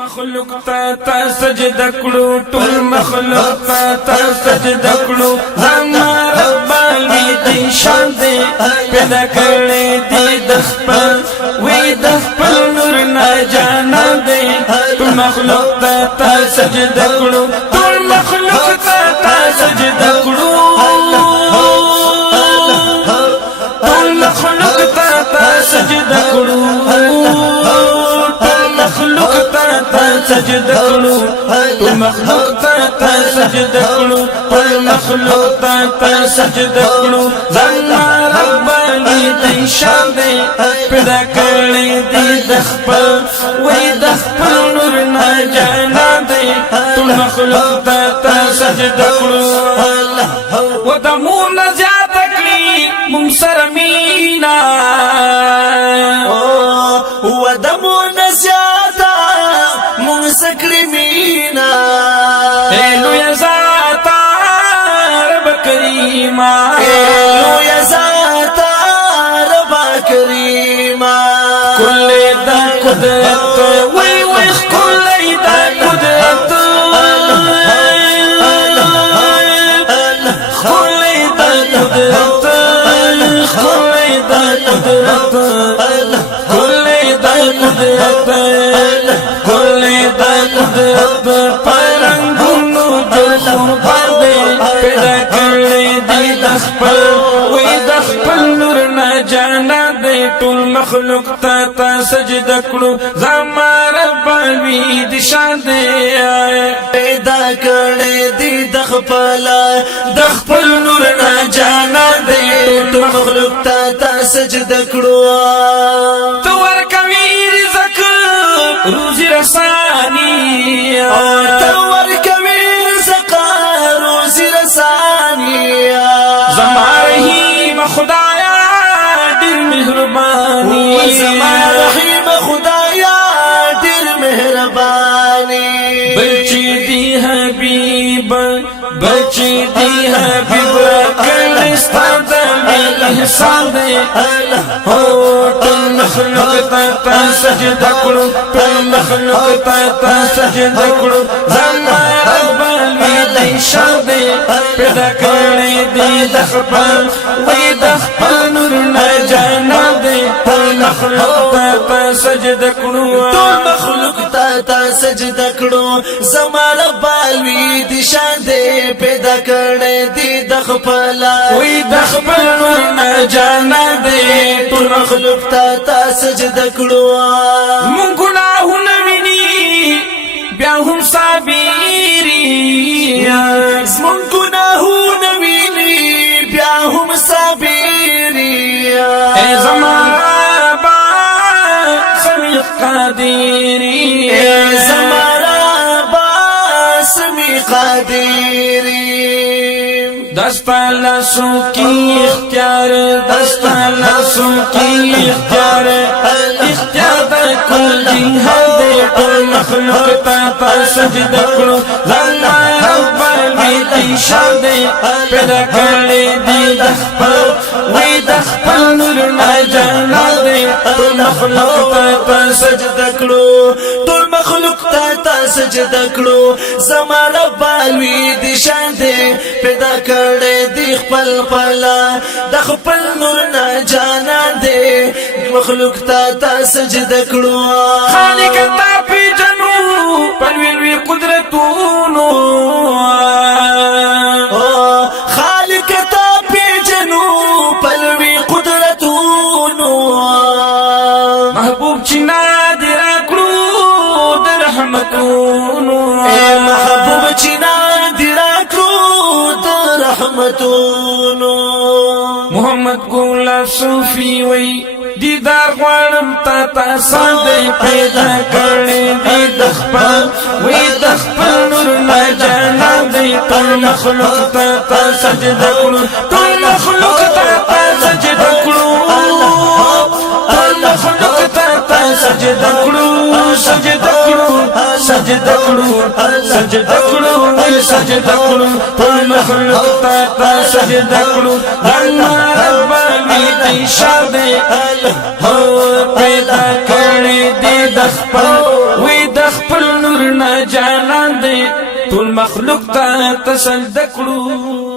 مخلوق تا سجده کړو ټول مخلوق تا سجده کړو زما رب وی دې شان دې پیدا کړې دې د خپل وی د خپل نور نه جانا دې ټول مخلوق تا سجده کړو ټول مخلوق تا سجده کړو ټول مخلوق تا سجده کړو سجده کړو ټول مخلوق ته سجده کړو ټول مخلوق ته سجده کړو زما رب دې شان دې پیدا کړې دې د خپل وې د خپل نور نه جانا دې ټول مخلوق ته سجده کړو ودمون زیات کړی مون سره مینا ودمون زیات سکڑی مینا ایلو یا ذاتا رب کریما ایلو یا ذاتا رب کریما کل دا قدرت وی وی کل دا قدرت کل دا قدرت کل دا قدرت کل دا قدرت قدرت پرنګونو جلو باندې پیدا کړې دې د خپل وې د خپل نور نه جانا دې ټول مخلوق ته سجده کړو زما رب وی دې شان دې پیدا کړې دې د خپل نور نه جانا دې ټول مخلوق ته سجده کړو تو ورکوي رزق روزي رساني تور کوي رزق روزي رساني زما رحیم خدایا ډېر مهرباني زما رحیم خدایا ډېر مهرباني بچی دی حبیب کړه ستاد احسان دې هو ټول مخلوق ته سجده کړو ټول مخلوق ته سجده کړو زما رب دې شان دې پیدا کړې دې د خپل وې د خپل نور نه جانا دې ټول مخلوق ته سجده کړو ټول مخلوق ته سجده کړو زما رب دې شان دې پیدا کړې دې د خپل وې د خپل نور نه جانا دې ټول مخلوق ته سجده کړو مونږ ګناهونه ویني بیا هم صابري مونږ ګناهونه ویني بیا هم صابري اے زما با سميع قادري زما با سميع قادري دستالا سو کی اختیار دستالا سو کی اختیار دا کل جهان دے ټول مخلوق تا سجده کړو زما رب دې شان دې پیدا کړې دې د خپل وې د خپل نور نه جانا دې ټول مخلوق ته سجده کړو ټول مخلوق ته سجده کړو زما رب دې شان دې پیدا کړې دې خپل د خپل نور نه جانا دې مخلوق ته سجده کړو خالق تا پی جنو پنوی قدرتونو خالق تا پی جنو پنوی قدرتونو محبوب چنا درا کړو د رحمتونو محبوب چنا درا کړو د رحمتونو محمد ګولا صوفي وی دیدار غواړم تا ساندې پیدا کړې دې د خپل وې د خپل نور نه جانا دې ټول مخلوق ته سجده کړو ټول مخلوق ته سجده کړو ټول مخلوق ته سجده کړو سجده کړو سجده کړو سجده کړو سجده کړو ټول مخلوق ته سجده کړو الله رب دې شان دې هو پیدا کړې دې د خپل وې د خپل جانان دے ټول مخلوق ته تسل دکړو